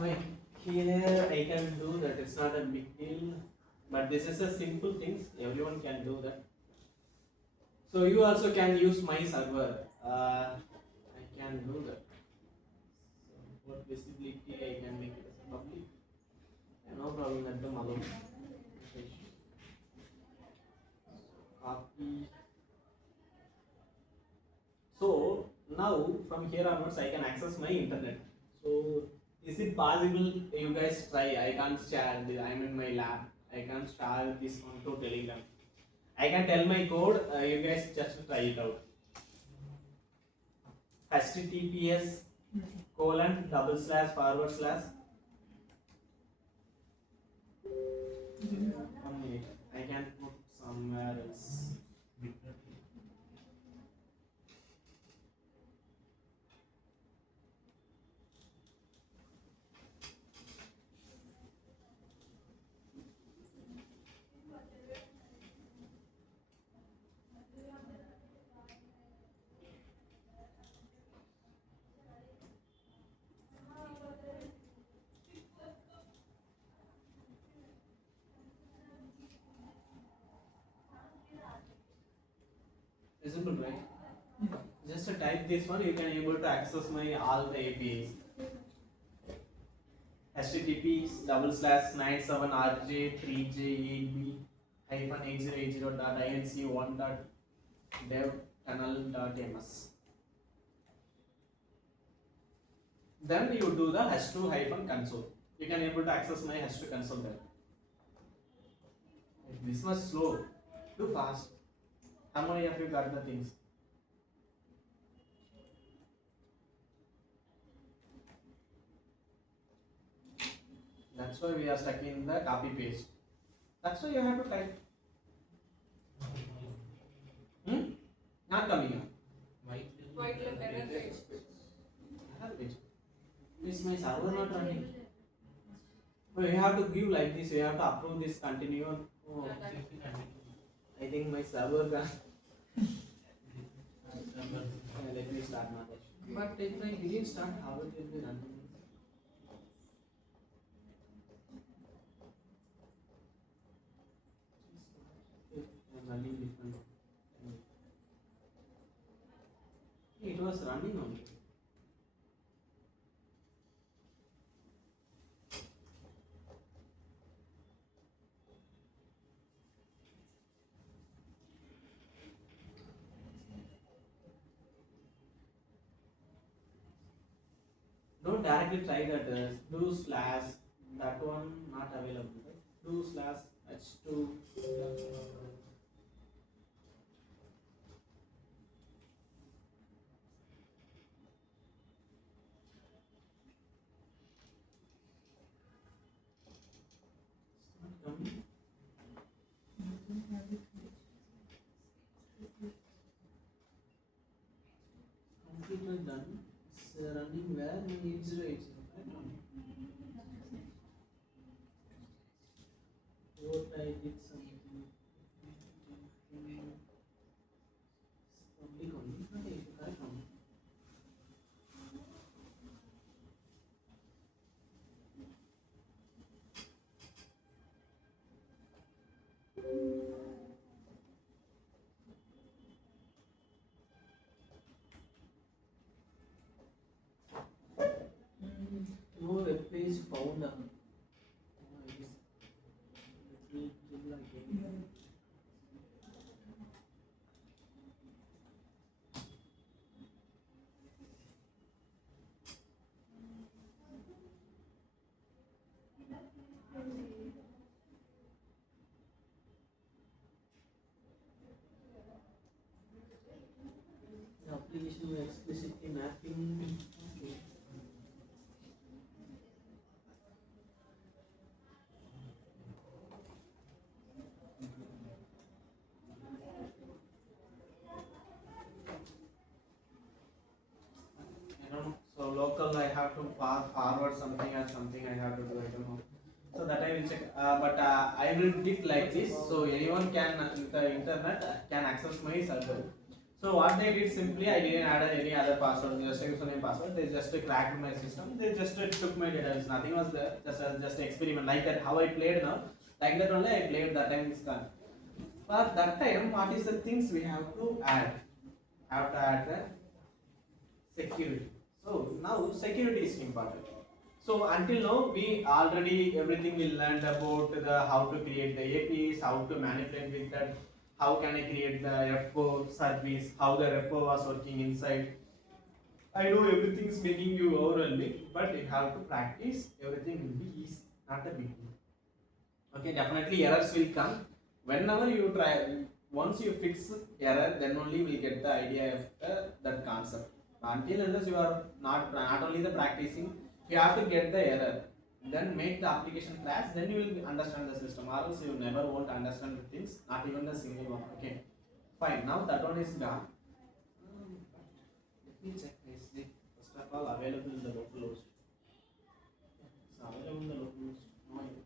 Like here I can do that, it's not a big deal, but this is a simple things, everyone can do that. So you also can use my server. I can do that. So what visibility I can make it as a public. Yeah, no problem, let them alone. Okay. Copy. So now from here onwards I can access my internet. So is it possible you guys try? I can't share this. I'm in my lab. I can't share this onto Telegram. I can tell my code. You guys just try it out. HTTPS colon double slash forward slash. 1 minute. I can put somewhere else. Visible, right? Just type this one. You can able to access my all the APIs. HTTP double slash 97RJ3J8B hyphen 8080.inc1.dev.tunnel.ms. Then you do the h2 hyphen console. You can able to access my h2 console there. This was slow, too fast. How many of you got the things? That's why we are stuck in the copy paste. That's why you have to type. Not coming up. White left error page. Error page. Is my server not running? Oh, you have to give like this. You have to approve this. Continue. Oh, I think my server got. Let me start now. But if I didn't start, how it will be running? I'm running different. It was running only. Don't directly try that. Do slash that one not available. Right? Do slash h2. Completely done. It's running where? 8080. What I did something. Public only. Okay, correct only. No web page found. Let me kill again. The application will explicitly mapping. Okay. I don't know. So local, I have to forward something or something I have to do. I don't know. So that I will check. But I will give like this. So anyone can the internet can access my server. So what they did simply, I didn't add any other password, just a username password. They just cracked my system. They just took my data. Nothing was there. Just experiment like that. How I played now, like that only I played. That time is gone. But that time, what is the things we have to add? Have to add the security. So now security is important. So until now we already everything we learned about the how to create the APIs, how to manipulate with that, how can I create the repo service, how the repo was working inside. I know everything is making you overwhelming, but you have to practice. Everything will be easy, not a big deal. Okay, definitely errors will come. Whenever you try, once you fix error, then only you will get the idea of that concept. Until unless you are not only the practicing, you have to get the error, then make the application crash, then you will understand the system. Or else you never won't understand the things, not even the single one. Okay, fine. Now that one is done. Let me check this. First of all, available in the local host. It's available in the local host. No idea.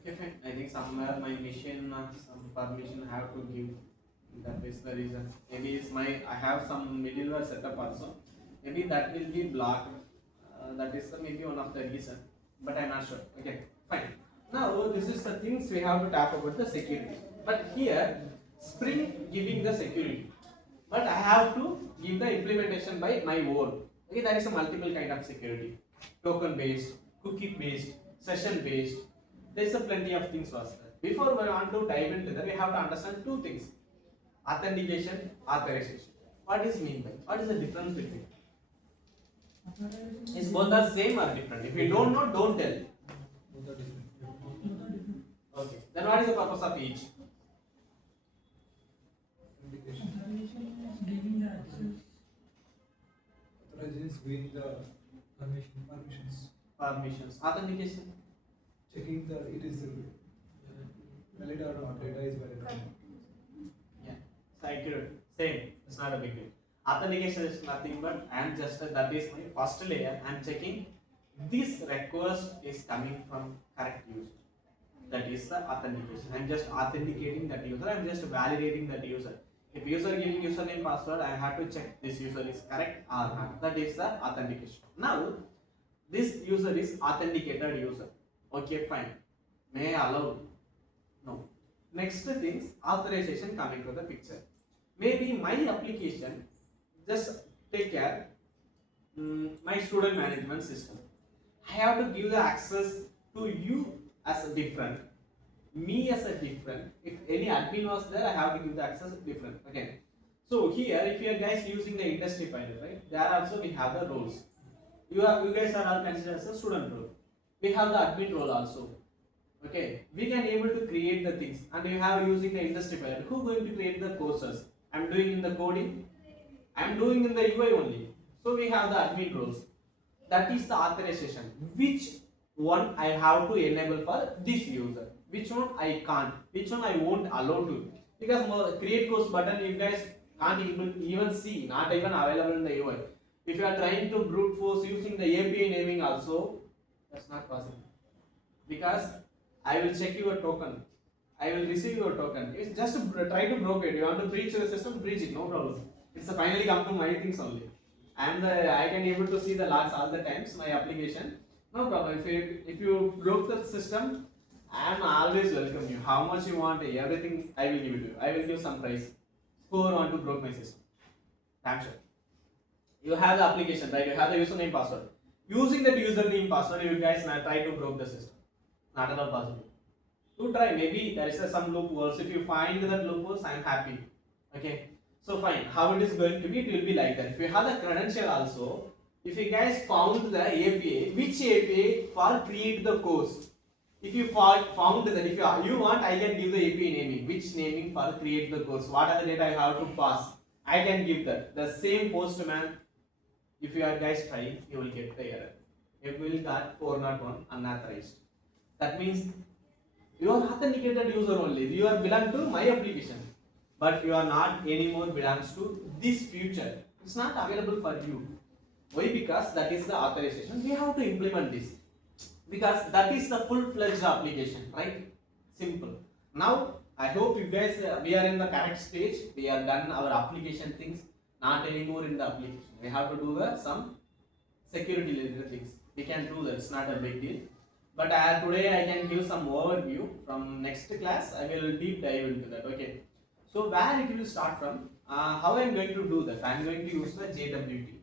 Okay, fine. I think somewhere my machine some permission I have to give. That is the reason. Maybe it's I have some middleware setup also. Maybe that will be blocked. That is maybe one of the reason. But I'm not sure. Okay, fine. Now this is the things we have to talk about the security. But here Spring giving the security. But I have to give the implementation by my own. Okay, there is a multiple kind of security. Token based, cookie based, session based. There is a plenty of things was there. Before we want to dive into that, we have to understand two things: authentication, authorization. What is mean by? What is the difference between? Is both the same or different? If you don't know, don't tell. Both are different. Okay. Then what is the purpose of each? Authentication. Giving the access. Authorization is giving the permissions. Permissions. Authentication. Checking that it is valid or not. Data is valid or not. Yeah. Secure. Same. It's not a big deal. Authentication is nothing but I am just that is my first layer. I am checking this request is coming from correct user. That is the authentication. I am just authenticating that user. I am just validating that user. If user giving username password, I have to check this user is correct or not. That is the authentication. Now this user is authenticated user. Okay, fine. May I allow? No. Next things, authorization coming to the picture. Maybe my application just take care my student management system. I have to give the access to you as a different, me as a different. If any admin was there, I have to give the access different. Okay. So here, if you are guys using the industry pilot, right? There also we have the roles. You guys are all considered as a student role. We have the admin role also. Okay, we can able to create the things, and you have using the industry pilot. Who going to create the courses? I'm doing in the coding. I'm doing in the UI only. So we have the admin roles. That is the authorization. Which one I have to enable for this user? Which one I can't? Which one I won't allow to? Because create course button you guys can't even see, not even available in the UI. If you are trying to brute force using the API naming also, that's not possible. Because I will check your token. I will receive your token. It's just to try to broke it. You want to breach the system, breach it, no problem. It's finally come to my things only. I can able to see the logs all the times, my application. No problem. If you broke the system, I am always welcome you. How much you want, everything I will give it to you. I will give some price. Whoever want to broke my system. Damn sure. You have the application, right? You have the username password. Using that username password, you guys try to broke the system. Not at all possible. To try, maybe there is some loopholes. If you find that loopholes, I am happy. Okay. So fine. How it is going to be? It will be like that. If you have the credential also, if you guys found the API, which API for create the course? If you found that if you want, I can give the API naming. Which naming for create the course? What are the data I have to pass? I can give that. The same postman. If you are guys trying, you will get the error. You will get 401 unauthorized. That means you are authenticated user only. You are belong to my application, but you are not anymore belongs to this future. It's not available for you. Why? Because that is the authorization. We have to implement this because that is the full-fledged application, right? Simple. Now I hope you guys, we are in the correct stage. We have done our application things, not anymore in the application. We have to do some security related things. We can do that, it's not a big deal. But today I can give some overview. From next class I will deep dive into that. Okay, so where it will start from, how I am going to do that. I am going to use the JWT.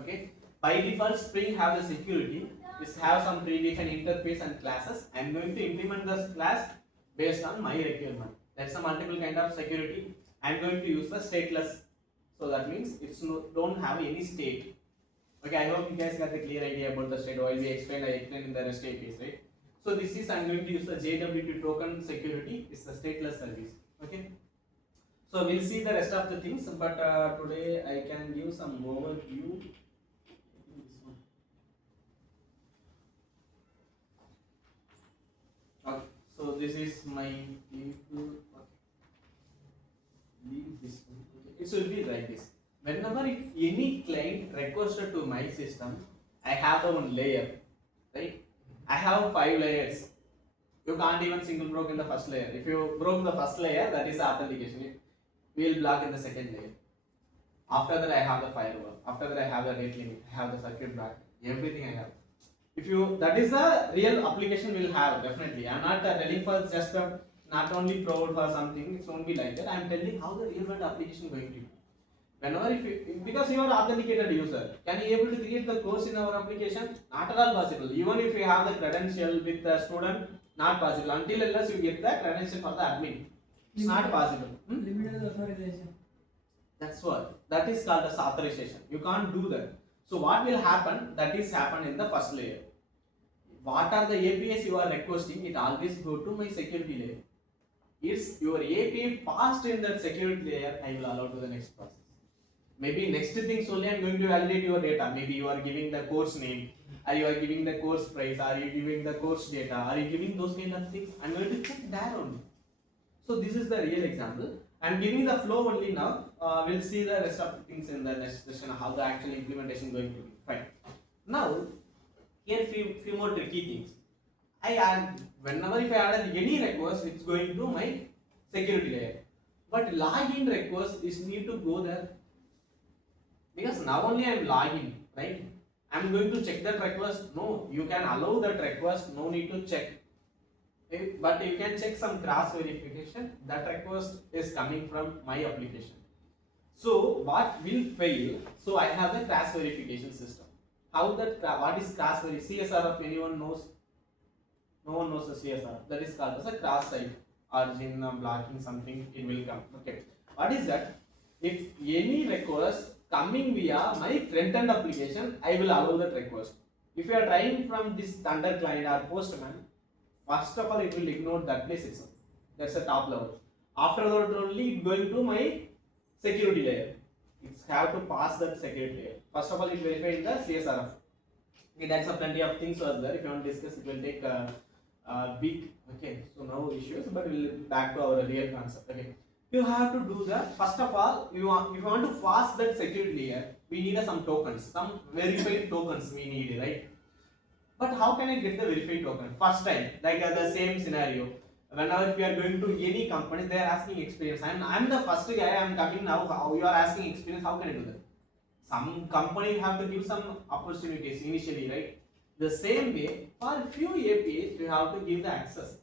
Okay, by default Spring have the security, this have some predefined interface and classes. I am going to implement this class based on my requirement. That's a multiple kind of security. I am going to use the stateless, so that means it's don't have any state. Okay, I hope you guys got a clear idea about the state. While we explained, I explained in the rest APIs, right? So this is, I'm going to use the JWT token security. It's the stateless service. Okay. So we'll see the rest of the things, but today I can give some overview. Okay. So this is my leave this one. Okay. It will be like this. Whenever if any client requested to my system, I have the one layer, right? I have 5 layers. You can't even single broke in the first layer. If you broke the first layer, that is the authentication. We will block in the second layer. After that, I have the firewall. After that, I have the rate limit. I have the circuit breaker. Everything I have. If you, that is the real application will have, definitely. I am not telling for just not only proud for something. It won't be like that. I am telling how the real world application going to be. Whenever if you, because you are authenticated user, can you able to create the course in our application? Not at all possible. Even if you have the credential with the student, not possible. Until unless you get the credential for the admin, it's not possible. Limited authorization. That's what. That is called as authorization. You can't do that. So what will happen? That is happen in the first layer. What are the APIs you are requesting? It always go to my security layer. If your API passed in that security layer, I will allow to the next process. Maybe next things only I am going to validate your data. Maybe you are giving the course name, or you are giving the course price, are you giving the course data, are you giving those kind of things? I am going to check that only. So this is the real example. I am giving the flow only now. We'll see the rest of the things in the next session, how the actual implementation is going to be. Fine. Now, here few more tricky things. I add, whenever if I add any request, it's going to my security layer. But login request is need to go there. Because now only I am logging, right? I am going to check that request. No, you can allow that request, no need to check. But you can check some cross verification. That request is coming from my application. So what will fail? So I have the cross verification system. How that, what is cross verification? CSR, if anyone knows? No one knows the CSR. That is called as a cross site origin blocking something, it will come. Okay. What is that? If any request coming via my front-end application, I will allow that request. If you are trying from this Thunder client or Postman, first of all it will ignore that place itself. That's the top level. After that only it going to my security layer. It's have to pass that security layer. First of all it verify in the CSRF. Okay, that's a plenty of things was there. If you want to discuss, it will take a week. Okay, so no issues, but we'll back to our real concept. Okay. You have to do that. First of all, if you want to pass that security layer, we need some tokens, some verified tokens we need, right? But how can I get the verified token? First time, like the same scenario. Whenever we are going to any company, they are asking experience. I'm the first guy. I'm coming now. How you are asking experience? How can I do that? Some company have to give some opportunities initially, right? The same way, for few APIs, you have to give the access.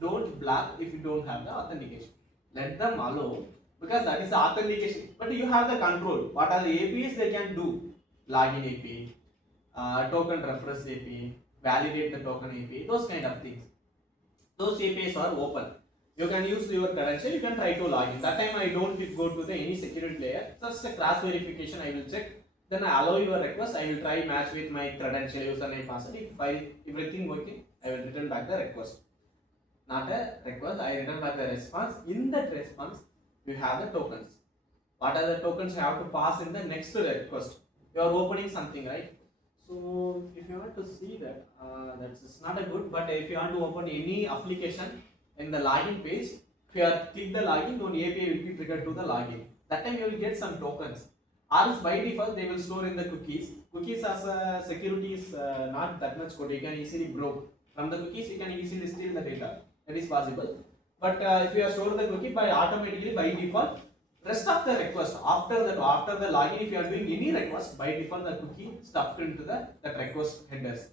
Don't block if you don't have the authentication. Let them allow, because that is the authentication. But you have the control. What are the APIs they can do? Login API, token reference API, validate the token API, those kind of things. Those APIs are open. You can use your credential, you can try to log in. That time I don't go to the any security layer. Just a cross verification I will check. Then I allow your request. I will try match with my credential, username, password. If everything working, I will return back the request. Not a request, I return back the response. In that response, you have the tokens. What are the tokens you have to pass in the next request? You are opening something, right? So if you want to see that, that's not a good. But if you want to open any application in the login page, if you click the login, then API will be triggered to the login. That time you will get some tokens. Or else by default they will store in the cookies. Cookies as a security is not that much code. You can easily broke. From the cookies you can easily steal the data. That is possible. But if you have stored the cookie by automatically by default, rest of the request after the login, if you are doing any request, by default the cookie stuffed into that request headers.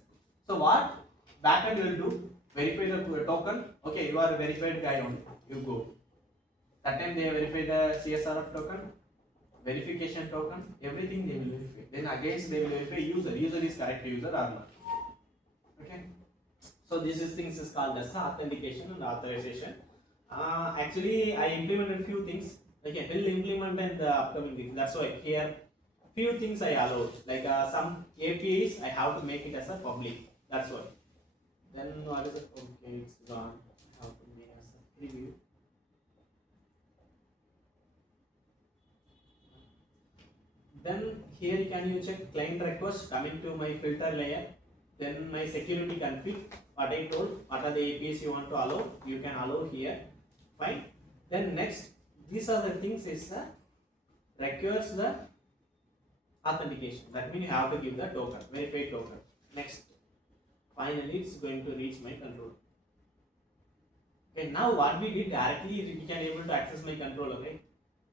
So what backend will do? Verify the token. Okay, you are a verified guy only. You go. That time they verify the CSRF token, verification token, everything they will verify. Then against they will verify user. User is correct user or not. Okay. So this is things is called as authentication and authorization. Actually, I implemented few things. Okay, will implement in the upcoming things. That's why here few things I allowed. Like some APIs I have to make it as a public. That's why. Then what is it? Okay, it's gone. I have to make as a preview. Then here can you check client request coming to my filter layer. Then my security config, what I told, what are the APIs you want to allow, you can allow here. Fine. Then next, these are the things is requires the authentication. That means you have to give the token, verified token. Next, finally it's going to reach my control. Okay, now what we did directly, we can able to access my controller, right?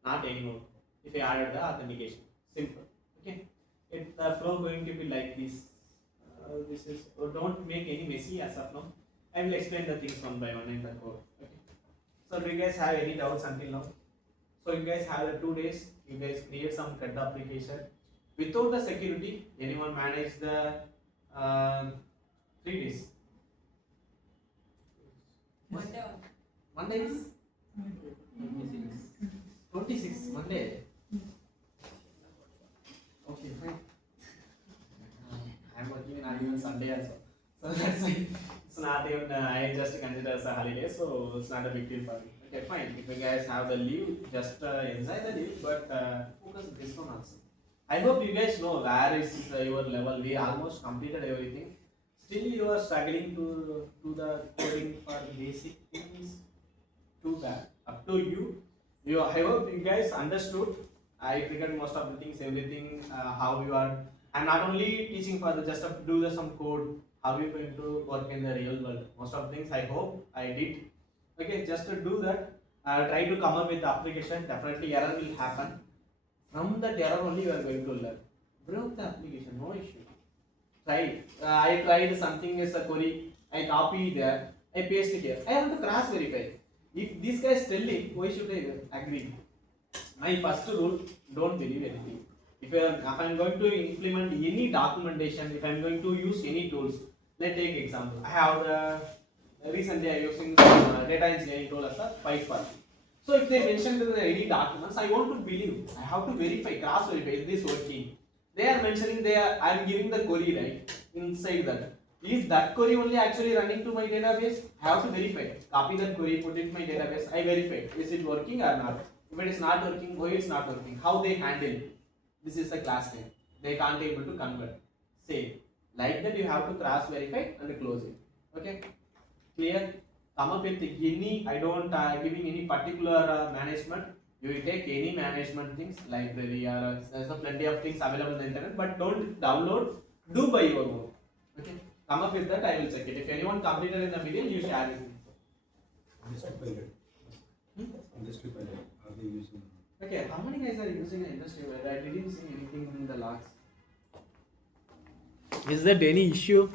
Not anymore. If I added the authentication, simple. Okay, the flow going to be like this. This is don't make any messy as of now. I will explain the things one by one in the code. Okay. So do you guys have any doubts until now? So you guys have 2 days. You guys create some CRUD application without the security. Anyone manage the 3 days? Monday is 26. Monday. Okay, fine. I'm working not even Sunday also. So that's why it's not even, I just consider as a holiday, so it's not a big deal for me. Okay, fine. If you guys have the leave, just enjoy the leave, but focus on this one also. I hope you guys know where is your level. We almost completed everything. Still, you are struggling to do the coding for the basic things. Too bad. Up to you. I hope you guys understood. I figured most of the things, everything, how you are. I'm not only teaching for the just to do some code, how you going to work in the real world. Most of the things I hope I did. Okay, just to do that, try to come up with the application. Definitely error will happen. From that error only you are going to learn. Broke the application, no issue. Try it. I tried something as a query. I copy there. I paste it here. I want to cross verify. If this guy is telling, why should I agree? My first rule: don't believe anything. If I'm going to implement any documentation, if I'm going to use any tools, let's take example. I have recently I'm using data engineering tool as a PySpark. So if they mention any documents, I want to believe. I have to verify, cross verify. Is this working? They are mentioning I'm giving the query right inside that. Is that query only actually running to my database? I have to verify. Copy that query, put it in my database. I verify. Is it working or not? If it is not working, why it's not working? How they handle? This is the class name. They can't able to convert. Same. Like that you have to cross verify and close it. Okay. Clear? Come up with any. I don't giving any particular management. You will take any management things, library or there's plenty of things available on the internet, but don't download. Do by your own. Okay. Come up with that. I will check it. If anyone completed in the video, you share it. Industry pilot. Industry pilot. Are they using? Okay, how many guys are using an industry where I didn't see anything in the logs? Is that any issue?